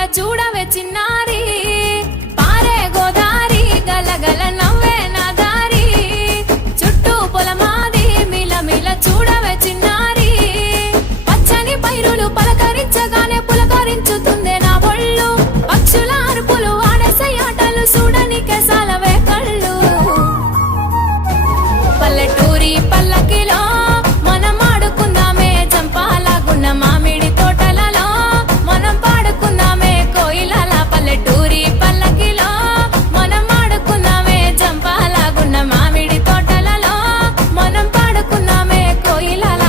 మిల చూడవే చిన్నారి పారే గోదారి గలగల నవ్వే నా దారి చుట్టూ పొలమాది మిల మిల చూడవే చిన్నారి పచ్చని పైరులు పలకరించగానే పులకరించుతుందే నా ఒళ్ళు పక్షుల అరుపులు ఆడసే ఆటలు చూడనికే సాలవే కళ్ళు పల్లెటూరి పల్లకిలో మనం ఆడుకుందామే చంపాలగున్న మామిడి తోటలలో మనం పాడుకుందామే కోయిలల పల్లెటూరి పల్లకిలో మనం ఆడుకుందామే చంపాలగున్న మామిడి తోటలలో మనం పాడుకుందామే కోయిలల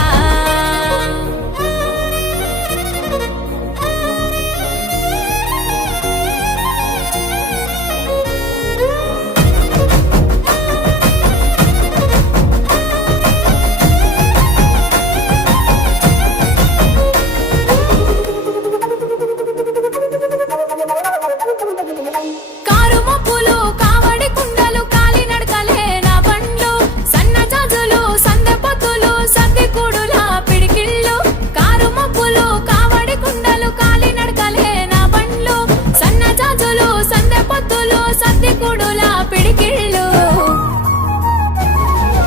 కారు మబ్బులు కావడి కుండలు కాలి నడకలే నా బండ్లు సన్నజాజులు సందె పొత్తులు సద్ది కూడుల పిడికిళ్ళు కారు మబ్బులు కావడి కుండలు కాలి నడకలే నా బండ్లు సన్నజాజులు సందె పొత్తులు సద్ది కూడుల పిడికిళ్ళు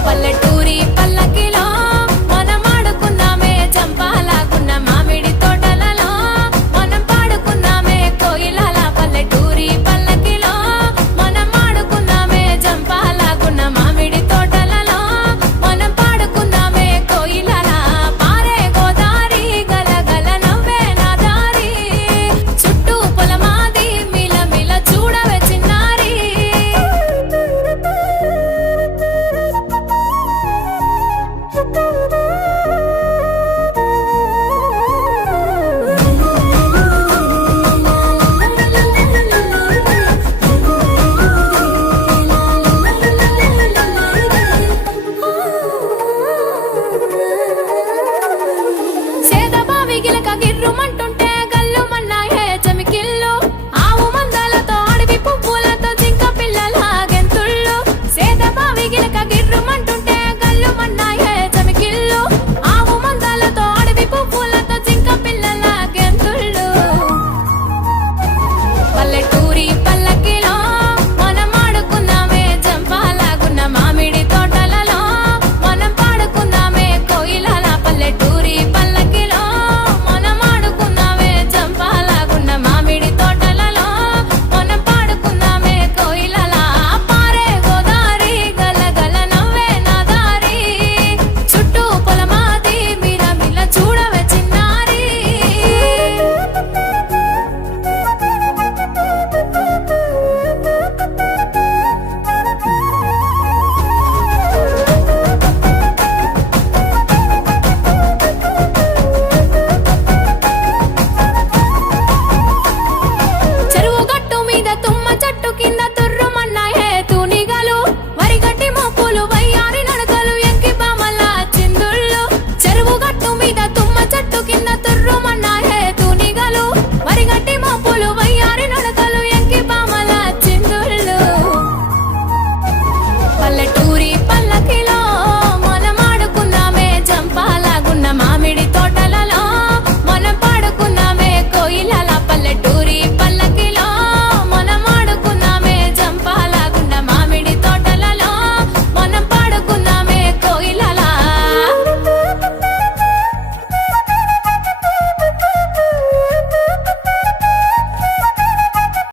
పల్లెటూరి పల్లకిలో మనం ఆడుకుందామే చంపాలగున్న మామిడి తోటలలో మనం పాడుకుందామే కోయిలల పల్లెటూరి పల్లకిలో మనం ఆడుకుందామే చంపాలగున్న మామిడి తోటలలో మనం పాడుకుందామే కోయిలల పారే గోదారి గలగల నవ్వే నా దారి చుట్టూ పొలమాది మిల మిల చూడవే చిన్నారి Thank you.